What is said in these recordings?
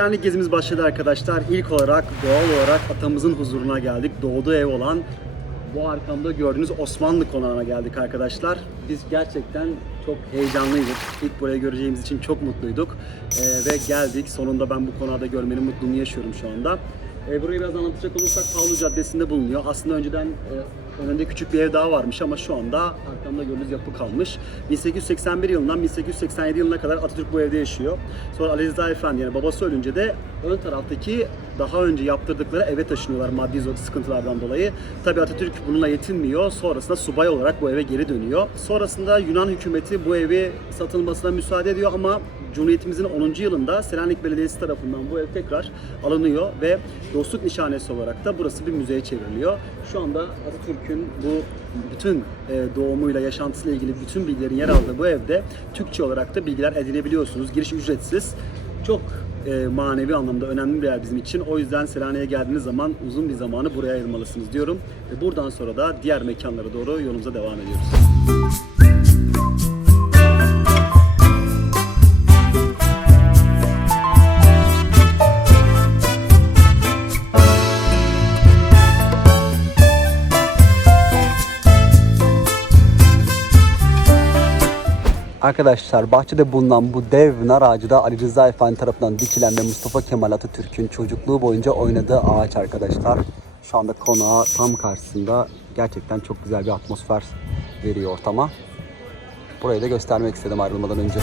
Selanik gezimiz başladı arkadaşlar. İlk olarak doğal olarak atamızın huzuruna geldik. Doğduğu ev olan bu arkamda gördüğünüz Osmanlı konağına geldik arkadaşlar. Biz gerçekten çok heyecanlıydık. İlk burayı göreceğimiz için çok mutluyduk. Ee, ve geldik. Sonunda ben bu konağı görmenin mutluluğunu yaşıyorum şu anda. Ee, burayı biraz anlatacak olursak Havlu Caddesi'nde bulunuyor. Aslında önceden e, önünde küçük bir ev daha varmış ama şu anda arkamda gördüğünüz yapı kalmış. 1881 yılından 1887 yılına kadar Atatürk bu evde yaşıyor. Sonra Ali Rıza Efendi yani babası ölünce de ön taraftaki daha önce yaptırdıkları eve taşınıyorlar maddi sıkıntılardan dolayı. Tabi Atatürk bununla yetinmiyor. Sonrasında subay olarak bu eve geri dönüyor. Sonrasında Yunan hükümeti bu evi satılmasına müsaade ediyor ama Cumhuriyetimizin 10. yılında Selanik Belediyesi tarafından bu ev tekrar alınıyor ve dostluk nişanesi olarak da burası bir müzeye çevriliyor. Şu anda Atatürk'ün bu bütün e, doğumuyla, yaşantısıyla ilgili bütün bilgilerin yer aldığı bu evde Türkçe olarak da bilgiler edinebiliyorsunuz. Giriş ücretsiz. Çok e, manevi anlamda önemli bir yer bizim için. O yüzden Selanik'e geldiğiniz zaman uzun bir zamanı buraya ayırmalısınız diyorum. Ve buradan sonra da diğer mekanlara doğru yolumuza devam ediyoruz. Arkadaşlar bahçede bulunan bu dev nar ağacı da Ali Rıza Efendi tarafından dikilen ve Mustafa Kemal Atatürk'ün çocukluğu boyunca oynadığı ağaç arkadaşlar. Şu anda konağı tam karşısında gerçekten çok güzel bir atmosfer veriyor ortama. Burayı da göstermek istedim ayrılmadan önce.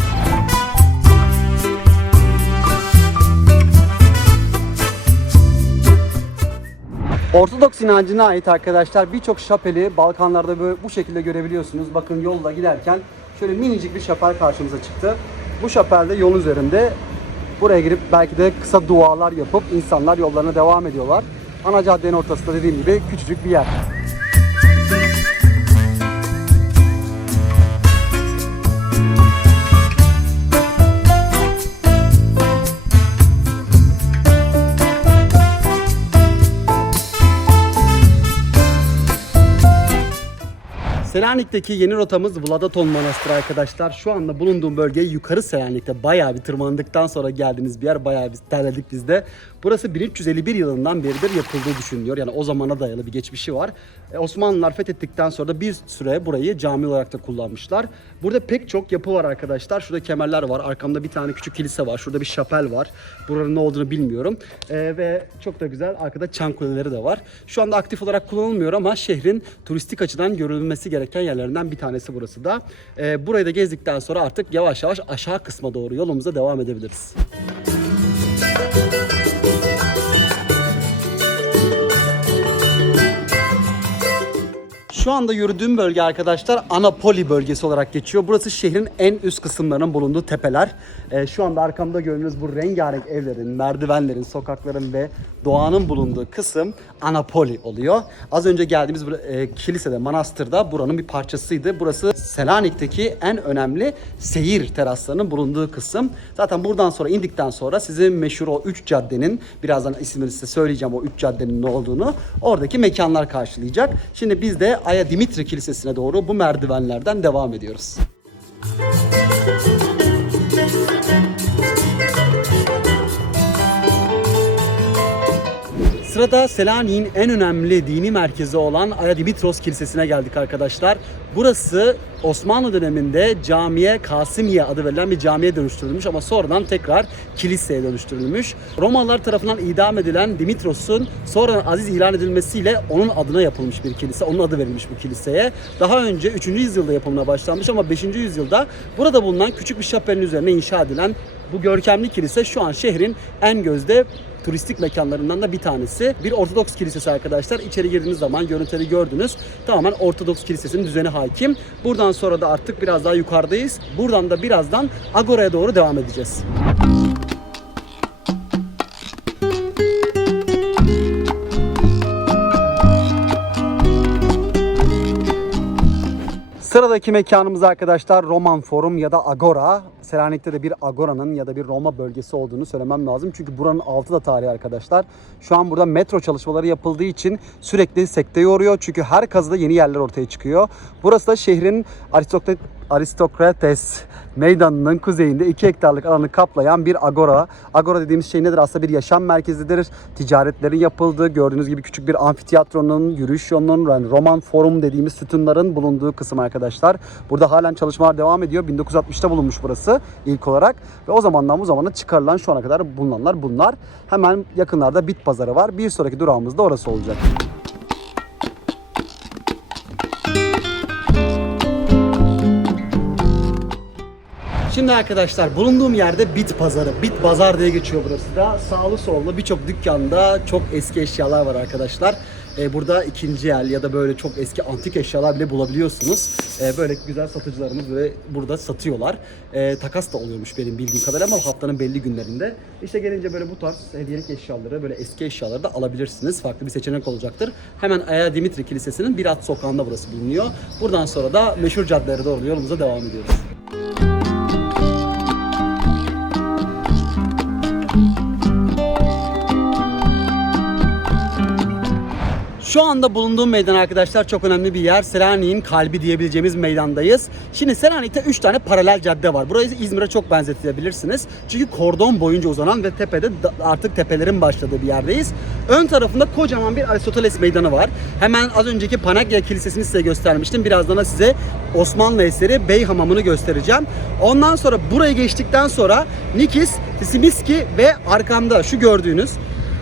Ortodoks inancına ait arkadaşlar birçok şapeli Balkanlarda böyle bu şekilde görebiliyorsunuz. Bakın yolda giderken şöyle minicik bir şapel karşımıza çıktı. Bu şapelde yol üzerinde buraya girip belki de kısa dualar yapıp insanlar yollarına devam ediyorlar. Ana caddenin ortasında dediğim gibi küçücük bir yer. Selanik'teki yeni rotamız Vladaton Manastırı arkadaşlar. Şu anda bulunduğum bölge yukarı Selanik'te bayağı bir tırmandıktan sonra geldiğimiz bir yer. Bayağı bir terledik biz de. Burası 1351 yılından beridir yapıldığı düşünülüyor. Yani o zamana dayalı bir geçmişi var. E, Osmanlılar fethettikten sonra da bir süre burayı cami olarak da kullanmışlar. Burada pek çok yapı var arkadaşlar. Şurada kemerler var. Arkamda bir tane küçük kilise var. Şurada bir şapel var. Buranın ne olduğunu bilmiyorum. E, ve çok da güzel arkada çan kuleleri de var. Şu anda aktif olarak kullanılmıyor ama şehrin turistik açıdan görülmesi gereken yerlerinden bir tanesi burası da. E, burayı da gezdikten sonra artık yavaş yavaş aşağı kısma doğru yolumuza devam edebiliriz. Şu anda yürüdüğüm bölge arkadaşlar Anapoli bölgesi olarak geçiyor. Burası şehrin en üst kısımlarının bulunduğu tepeler. Ee, şu anda arkamda gördüğünüz bu rengarenk evlerin, merdivenlerin, sokakların ve doğanın bulunduğu kısım Anapoli oluyor. Az önce geldiğimiz e, kilisede, manastırda buranın bir parçasıydı. Burası Selanik'teki en önemli seyir teraslarının bulunduğu kısım. Zaten buradan sonra indikten sonra sizin meşhur o 3 caddenin, birazdan ismini size söyleyeceğim o 3 caddenin ne olduğunu, oradaki mekanlar karşılayacak. Şimdi biz de Aya Dimitri Kilisesi'ne doğru bu merdivenlerden devam ediyoruz. Sırada Selanik'in en önemli dini merkezi olan Aya Dimitros Kilisesi'ne geldik arkadaşlar. Burası Osmanlı döneminde camiye Kasimiye adı verilen bir camiye dönüştürülmüş ama sonradan tekrar kiliseye dönüştürülmüş. Romalılar tarafından idam edilen Dimitros'un sonradan aziz ilan edilmesiyle onun adına yapılmış bir kilise. Onun adı verilmiş bu kiliseye. Daha önce 3. yüzyılda yapımına başlanmış ama 5. yüzyılda burada bulunan küçük bir şapelin üzerine inşa edilen bu görkemli kilise şu an şehrin en gözde turistik mekanlarından da bir tanesi. Bir Ortodoks kilisesi arkadaşlar. İçeri girdiğiniz zaman görüntüleri gördünüz. Tamamen Ortodoks kilisesinin düzeni hakim. Buradan sonra da artık biraz daha yukarıdayız. Buradan da birazdan Agora'ya doğru devam edeceğiz. Sıradaki mekanımız arkadaşlar Roman Forum ya da Agora. Selanik'te de bir Agora'nın ya da bir Roma bölgesi olduğunu söylemem lazım. Çünkü buranın altı da tarihi arkadaşlar. Şu an burada metro çalışmaları yapıldığı için sürekli sekteye uğruyor. Çünkü her kazıda yeni yerler ortaya çıkıyor. Burası da şehrin aristokrat Aristokrates meydanının kuzeyinde 2 hektarlık alanı kaplayan bir agora. Agora dediğimiz şey nedir? Aslında bir yaşam merkezidir. Ticaretlerin yapıldığı, gördüğünüz gibi küçük bir amfiteyatronun, yürüyüş yolunun, yani roman forum dediğimiz sütunların bulunduğu kısım arkadaşlar. Burada halen çalışmalar devam ediyor. 1960'ta bulunmuş burası ilk olarak. Ve o zamandan bu zamana çıkarılan şu ana kadar bulunanlar bunlar. Hemen yakınlarda bit pazarı var. Bir sonraki durağımız da orası olacak. Şimdi arkadaşlar bulunduğum yerde bit pazarı, bit pazar diye geçiyor burası da. Sağlı sollu birçok dükkanda çok eski eşyalar var arkadaşlar. Ee, burada ikinci el ya da böyle çok eski antik eşyalar bile bulabiliyorsunuz. Ee, böyle güzel satıcılarımız böyle burada satıyorlar. Ee, takas da oluyormuş benim bildiğim kadarıyla ama haftanın belli günlerinde. İşte gelince böyle bu tarz hediyelik eşyaları, böyle eski eşyaları da alabilirsiniz. Farklı bir seçenek olacaktır. Hemen Aya Dimitri Kilisesi'nin bir at sokağında burası bulunuyor. Buradan sonra da meşhur caddelere doğru yolumuza devam ediyoruz. Şu anda bulunduğum meydan arkadaşlar çok önemli bir yer. Selanik'in kalbi diyebileceğimiz meydandayız. Şimdi Selanik'te 3 tane paralel cadde var. Burayı İzmir'e çok benzetilebilirsiniz. Çünkü kordon boyunca uzanan ve tepede artık tepelerin başladığı bir yerdeyiz. Ön tarafında kocaman bir Aristoteles meydanı var. Hemen az önceki Panagya Kilisesi'ni size göstermiştim. Birazdan da size Osmanlı eseri Bey Hamamı'nı göstereceğim. Ondan sonra burayı geçtikten sonra Nikis, Tisimiski ve arkamda şu gördüğünüz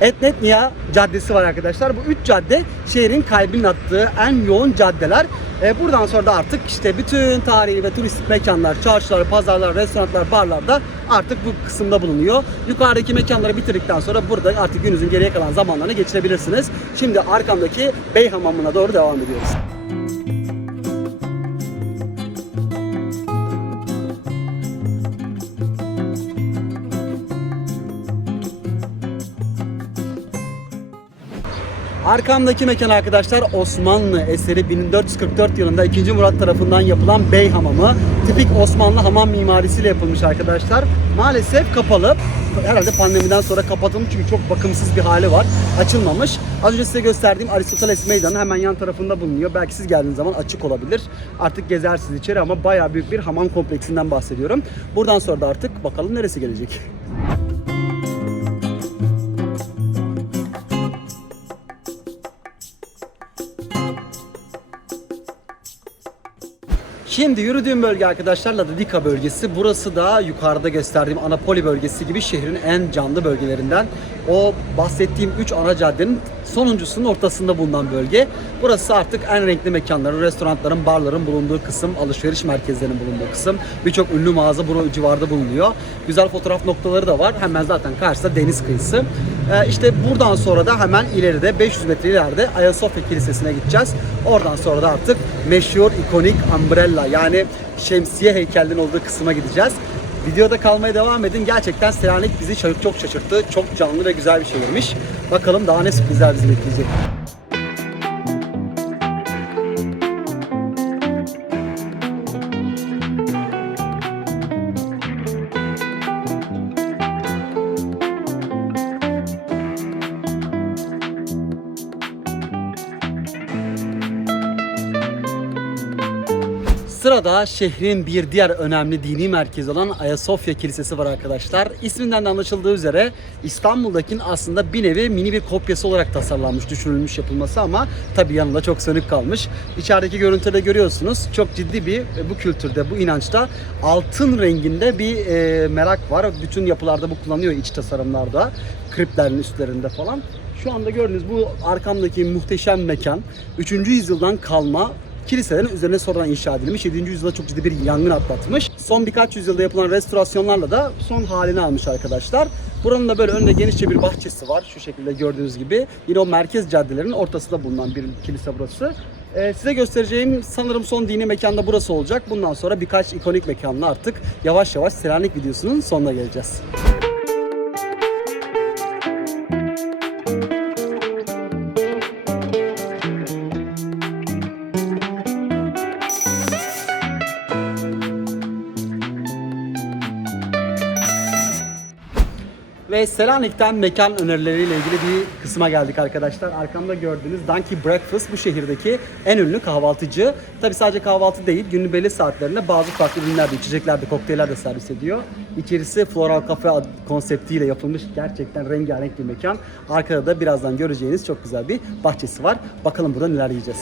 Etnetnia Caddesi var arkadaşlar. Bu üç cadde şehrin kalbinin attığı en yoğun caddeler. E, buradan sonra da artık işte bütün tarihi ve turistik mekanlar, çarşılar, pazarlar, restoranlar, barlar da artık bu kısımda bulunuyor. Yukarıdaki mekanları bitirdikten sonra burada artık gününüzün geriye kalan zamanlarını geçirebilirsiniz. Şimdi arkamdaki Bey Hamamı'na doğru devam ediyoruz. Arkamdaki mekan arkadaşlar Osmanlı eseri 1444 yılında 2. Murat tarafından yapılan Bey Hamamı. Tipik Osmanlı hamam mimarisiyle yapılmış arkadaşlar. Maalesef kapalı. Herhalde pandemiden sonra kapatılmış çünkü çok bakımsız bir hali var. Açılmamış. Az önce size gösterdiğim Aristoteles Meydanı hemen yan tarafında bulunuyor. Belki siz geldiğiniz zaman açık olabilir. Artık gezersiniz içeri ama bayağı büyük bir hamam kompleksinden bahsediyorum. Buradan sonra da artık bakalım neresi gelecek. Şimdi yürüdüğüm bölge arkadaşlar Ladidika bölgesi. Burası da yukarıda gösterdiğim Anapoli bölgesi gibi şehrin en canlı bölgelerinden. O bahsettiğim 3 ana caddenin sonuncusunun ortasında bulunan bölge. Burası artık en renkli mekanların, restoranların, barların bulunduğu kısım, alışveriş merkezlerinin bulunduğu kısım. Birçok ünlü mağaza bu civarda bulunuyor. Güzel fotoğraf noktaları da var. Hemen zaten karşısında deniz kıyısı. Ee, işte buradan sonra da hemen ileride 500 metre ileride Ayasofya Kilisesi'ne gideceğiz. Oradan sonra da artık meşhur, ikonik Umbrella yani şemsiye heykellerin olduğu kısma gideceğiz. Videoda kalmaya devam edin. Gerçekten Selanik bizi çok çok şaşırttı. Çok canlı ve güzel bir şehirmiş. Bakalım daha ne sürprizler bizi bekleyecek. Sırada şehrin bir diğer önemli dini merkezi olan Ayasofya Kilisesi var arkadaşlar. İsminden de anlaşıldığı üzere İstanbul'dakinin aslında bir nevi mini bir kopyası olarak tasarlanmış, düşünülmüş yapılması ama tabi yanında çok sönük kalmış. İçerideki görüntüde görüyorsunuz çok ciddi bir e, bu kültürde, bu inançta altın renginde bir e, merak var. Bütün yapılarda bu kullanıyor iç tasarımlarda, kriplerin üstlerinde falan. Şu anda gördüğünüz bu arkamdaki muhteşem mekan 3. yüzyıldan kalma kiliselerin üzerine sonradan inşa edilmiş. 7. yüzyılda çok ciddi bir yangın atlatmış. Son birkaç yüzyılda yapılan restorasyonlarla da son halini almış arkadaşlar. Buranın da böyle önünde genişçe bir bahçesi var. Şu şekilde gördüğünüz gibi. Yine o merkez caddelerin ortasında bulunan bir kilise burası. Ee, size göstereceğim sanırım son dini mekanda burası olacak. Bundan sonra birkaç ikonik mekanla artık yavaş yavaş Selanik videosunun sonuna geleceğiz. Ve Selanik'ten mekan önerileriyle ilgili bir kısma geldik arkadaşlar. Arkamda gördüğünüz Donkey Breakfast bu şehirdeki en ünlü kahvaltıcı. Tabi sadece kahvaltı değil, günün belli saatlerinde bazı farklı ürünler de, içecekler de, kokteyller de servis ediyor. İçerisi floral cafe ad- konseptiyle yapılmış gerçekten rengarenk bir mekan. Arkada da birazdan göreceğiniz çok güzel bir bahçesi var. Bakalım burada neler yiyeceğiz.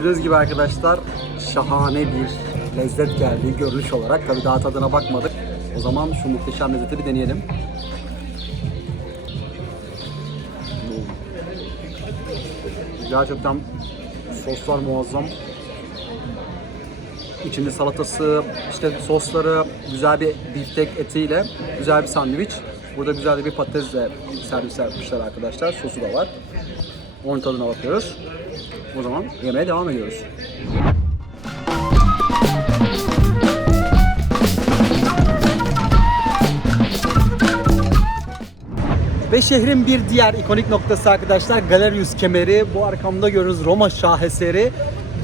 Gördüğünüz gibi arkadaşlar şahane bir lezzet geldi görünüş olarak. Tabii daha tadına bakmadık. O zaman şu muhteşem lezzeti bir deneyelim. Gerçekten soslar muazzam. İçinde salatası, işte sosları, güzel bir biftek etiyle güzel bir sandviç. Burada güzel de bir patatesle servis yapmışlar arkadaşlar. Sosu da var. Onun tadına bakıyoruz. O zaman yemeğe devam ediyoruz. Ve şehrin bir diğer ikonik noktası arkadaşlar Galerius kemeri. Bu arkamda gördüğünüz Roma şaheseri.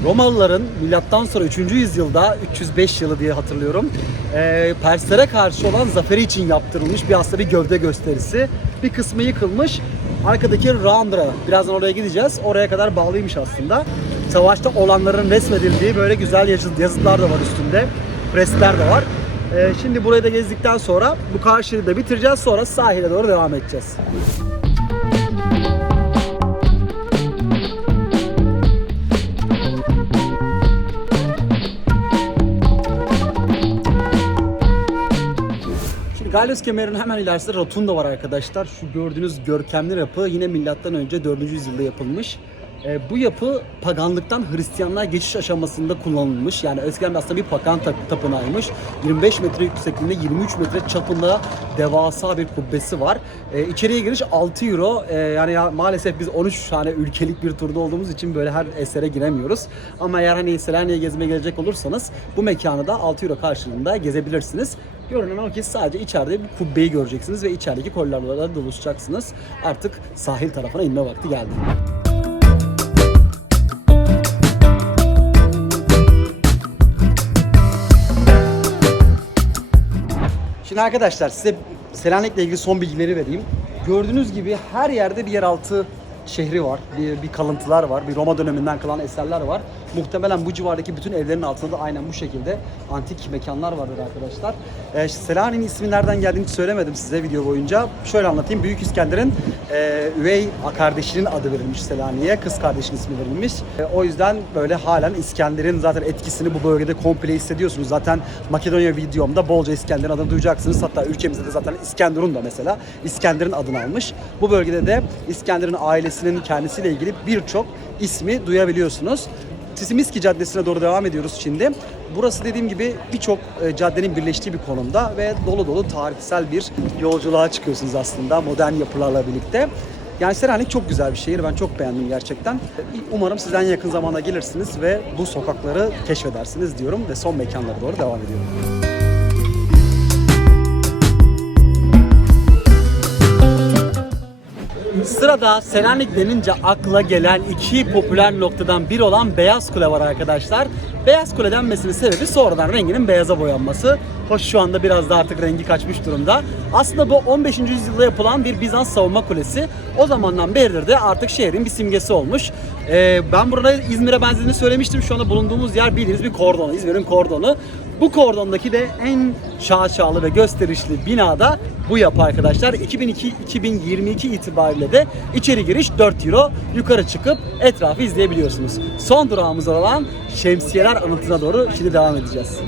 Romalıların milattan sonra 3. yüzyılda 305 yılı diye hatırlıyorum. eee, Perslere karşı olan zaferi için yaptırılmış bir aslında bir gövde gösterisi. Bir kısmı yıkılmış. Arkadaki Randra, birazdan oraya gideceğiz. Oraya kadar bağlıymış aslında. Savaşta olanların resmedildiği böyle güzel yazı- yazıtlar da var üstünde. Freskler de var. Ee, şimdi burayı da gezdikten sonra bu karşıyı da bitireceğiz. Sonra sahile doğru devam edeceğiz. Gallos kemerinin hemen ilerisinde rotunda var arkadaşlar. Şu gördüğünüz görkemli yapı yine milattan önce 4. yüzyılda yapılmış. Ee, bu yapı paganlıktan Hristiyanlığa geçiş aşamasında kullanılmış. Yani eskiden aslında bir pagan ta- tapınağıymış. 25 metre yüksekliğinde 23 metre çapında devasa bir kubbesi var. Ee, içeriye giriş 6 euro. Ee, yani ya, maalesef biz 13 tane ülkelik bir turda olduğumuz için böyle her esere giremiyoruz. Ama eğer hani Selanik'e gezmeye gelecek olursanız bu mekanı da 6 euro karşılığında gezebilirsiniz. Görünen o ki sadece içeride bir kubbeyi göreceksiniz ve içerideki koridorlarda dolaşacaksınız. Artık sahil tarafına inme vakti geldi. Şimdi arkadaşlar size Selanik'le ilgili son bilgileri vereyim. Gördüğünüz gibi her yerde bir yeraltı şehri var. Bir, bir kalıntılar var. Bir Roma döneminden kalan eserler var. Muhtemelen bu civardaki bütün evlerin altında da aynen bu şekilde antik mekanlar vardır arkadaşlar. Ee, Selanik'in ismi nereden geldiğini söylemedim size video boyunca. Şöyle anlatayım. Büyük İskender'in e, üvey kardeşinin adı verilmiş Selanik'e. Kız kardeşinin ismi verilmiş. E, o yüzden böyle halen İskender'in zaten etkisini bu bölgede komple hissediyorsunuz. Zaten Makedonya videomda bolca İskender'in adını duyacaksınız. Hatta ülkemizde de zaten İskenderun da mesela İskender'in adını almış. Bu bölgede de İskender'in ailesinin kendisiyle ilgili birçok ismi duyabiliyorsunuz. Sisimiski Caddesi'ne doğru devam ediyoruz şimdi. Burası dediğim gibi birçok e, caddenin birleştiği bir konumda ve dolu dolu tarihsel bir yolculuğa çıkıyorsunuz aslında modern yapılarla birlikte. Yani Selanik çok güzel bir şehir. Ben çok beğendim gerçekten. Umarım sizden yakın zamanda gelirsiniz ve bu sokakları keşfedersiniz diyorum ve son mekanlara doğru devam ediyorum. Sırada Selanik denince akla gelen iki popüler noktadan biri olan Beyaz Kule var arkadaşlar. Beyaz Kule denmesinin sebebi sonradan renginin beyaza boyanması. Hoş şu anda biraz da artık rengi kaçmış durumda. Aslında bu 15. yüzyılda yapılan bir Bizans savunma kulesi. O zamandan beridir de artık şehrin bir simgesi olmuş. Ee, ben burada İzmir'e benzediğini söylemiştim. Şu anda bulunduğumuz yer bildiğiniz bir kordon. İzmir'in kordonu. Bu kordondaki de en şaşalı ve gösterişli binada bu yapı arkadaşlar. 2002-2022 itibariyle de içeri giriş 4 euro. Yukarı çıkıp etrafı izleyebiliyorsunuz. Son durağımız olan Şemsiyeler Anıtı'na doğru şimdi devam edeceğiz.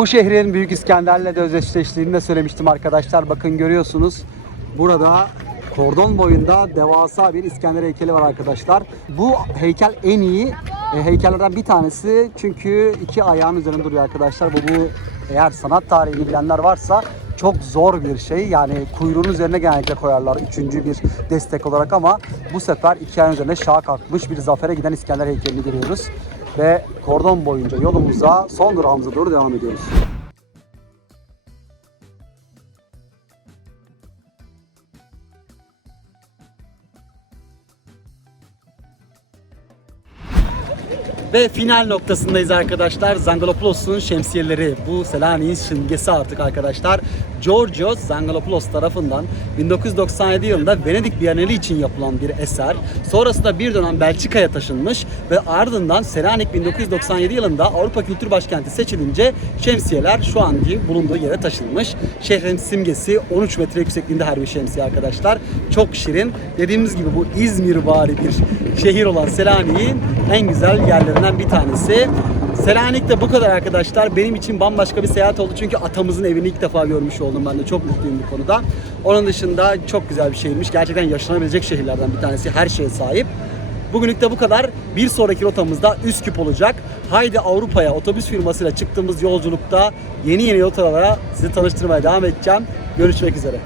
Bu şehrin Büyük İskender'le de özdeşleştiğini de söylemiştim arkadaşlar. Bakın görüyorsunuz. Burada Kordon boyunda devasa bir İskender heykeli var arkadaşlar. Bu heykel en iyi e, heykellerden bir tanesi çünkü iki ayağın üzerinde duruyor arkadaşlar. Bu, bu eğer sanat tarihini bilenler varsa çok zor bir şey. Yani kuyruğun üzerine genellikle koyarlar üçüncü bir destek olarak ama bu sefer iki ayağın üzerine şaha kalkmış bir zafere giden İskender heykelini görüyoruz. Ve kordon boyunca yolumuza son durağımıza doğru devam ediyoruz. Ve final noktasındayız arkadaşlar. Zangalopoulos'un şemsiyeleri. Bu Selanik'in simgesi artık arkadaşlar. Georgios Zangalopoulos tarafından 1997 yılında Venedik Bienali için yapılan bir eser. Sonrasında bir dönem Belçika'ya taşınmış ve ardından Selanik 1997 yılında Avrupa Kültür Başkenti seçilince şemsiyeler şu anki bulunduğu yere taşınmış. Şehrin simgesi 13 metre yüksekliğinde her bir şemsiye arkadaşlar. Çok şirin. Dediğimiz gibi bu İzmir vari bir şehir olan Selanik'in en güzel yerlerinden bir tanesi. Selanik'te bu kadar arkadaşlar. Benim için bambaşka bir seyahat oldu çünkü atamızın evini ilk defa görmüş oldum ben de. Çok mutluyum bu konuda. Onun dışında çok güzel bir şehirmiş. Gerçekten yaşanabilecek şehirlerden bir tanesi. Her şeye sahip. Bugünlük de bu kadar. Bir sonraki rotamızda Üsküp olacak. Haydi Avrupa'ya otobüs firmasıyla çıktığımız yolculukta yeni yeni rotalara sizi tanıştırmaya devam edeceğim. Görüşmek üzere.